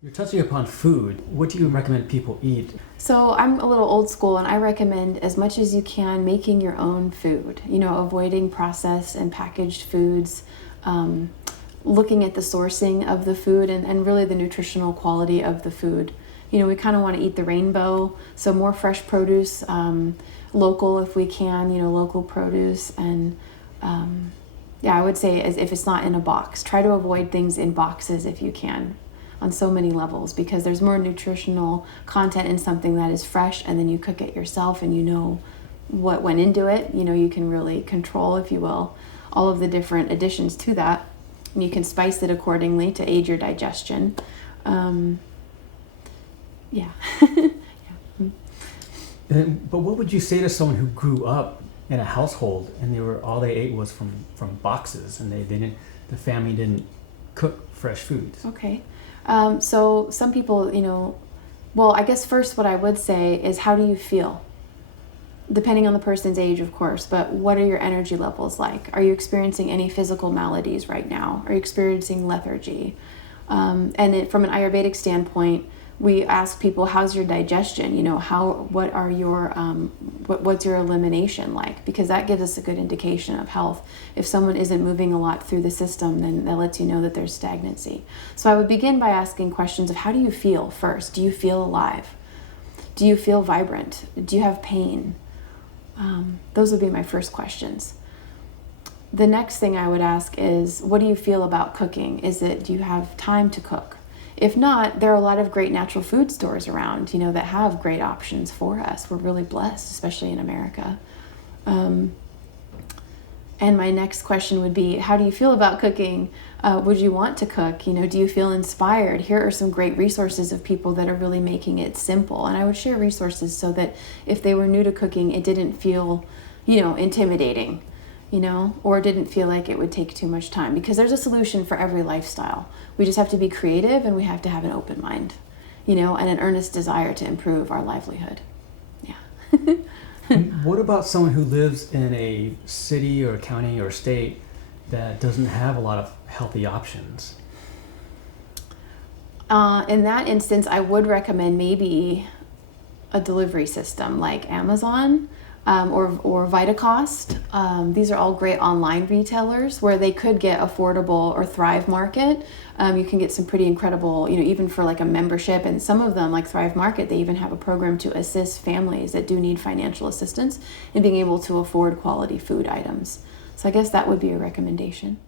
You're touching upon food. What do you recommend people eat? So I'm a little old school, and I recommend as much as you can making your own food, avoiding processed and packaged foods, looking at the sourcing of the food and really the nutritional quality of the food. We kind of want to eat the rainbow, so more fresh produce, local if we can, local produce. And I would say if it's not in a box, try to avoid things in boxes if you can, on so many levels, because there's more nutritional content in something that is fresh, and then you cook it yourself and you know what went into it. You can really control, if you will, all of the different additions to that, and you can spice it accordingly to aid your digestion. Yeah. But what would you say to someone who grew up in a household and all they ate was from boxes, and the family didn't cook fresh foods? Okay. So some people, well, I guess first what I would say is, how do you feel? Depending on the person's age, of course, but what are your energy levels like? Are you experiencing any physical maladies right now? Are you experiencing lethargy? From an Ayurvedic standpoint, we ask people, how's your digestion? What's your elimination like? Because that gives us a good indication of health. If someone isn't moving a lot through the system, then that lets you know that there's stagnancy. So I would begin by asking questions of, how do you feel first? Do you feel alive? Do you feel vibrant? Do you have pain? Those would be my first questions. The next thing I would ask is, what do you feel about cooking? Do you have time to cook? If not, there are a lot of great natural food stores around, that have great options for us. We're really blessed, especially in America. And my next question would be, how do you feel about cooking? Would you want to cook? Do you feel inspired? Here are some great resources of people that are really making it simple. And I would share resources so that if they were new to cooking, it didn't feel, intimidating, or didn't feel like it would take too much time, because there's a solution for every lifestyle. We just have to be creative, and we have to have an open mind, and an earnest desire to improve our livelihood. Yeah. What about someone who lives in a city or county or state that doesn't have a lot of healthy options? In that instance, I would recommend maybe a delivery system like Amazon, or Vitacost. These are all great online retailers where they could get affordable, or Thrive Market. You can get some pretty incredible, even for like a membership. And some of them, like Thrive Market, they even have a program to assist families that do need financial assistance in being able to afford quality food items. So I guess that would be a recommendation.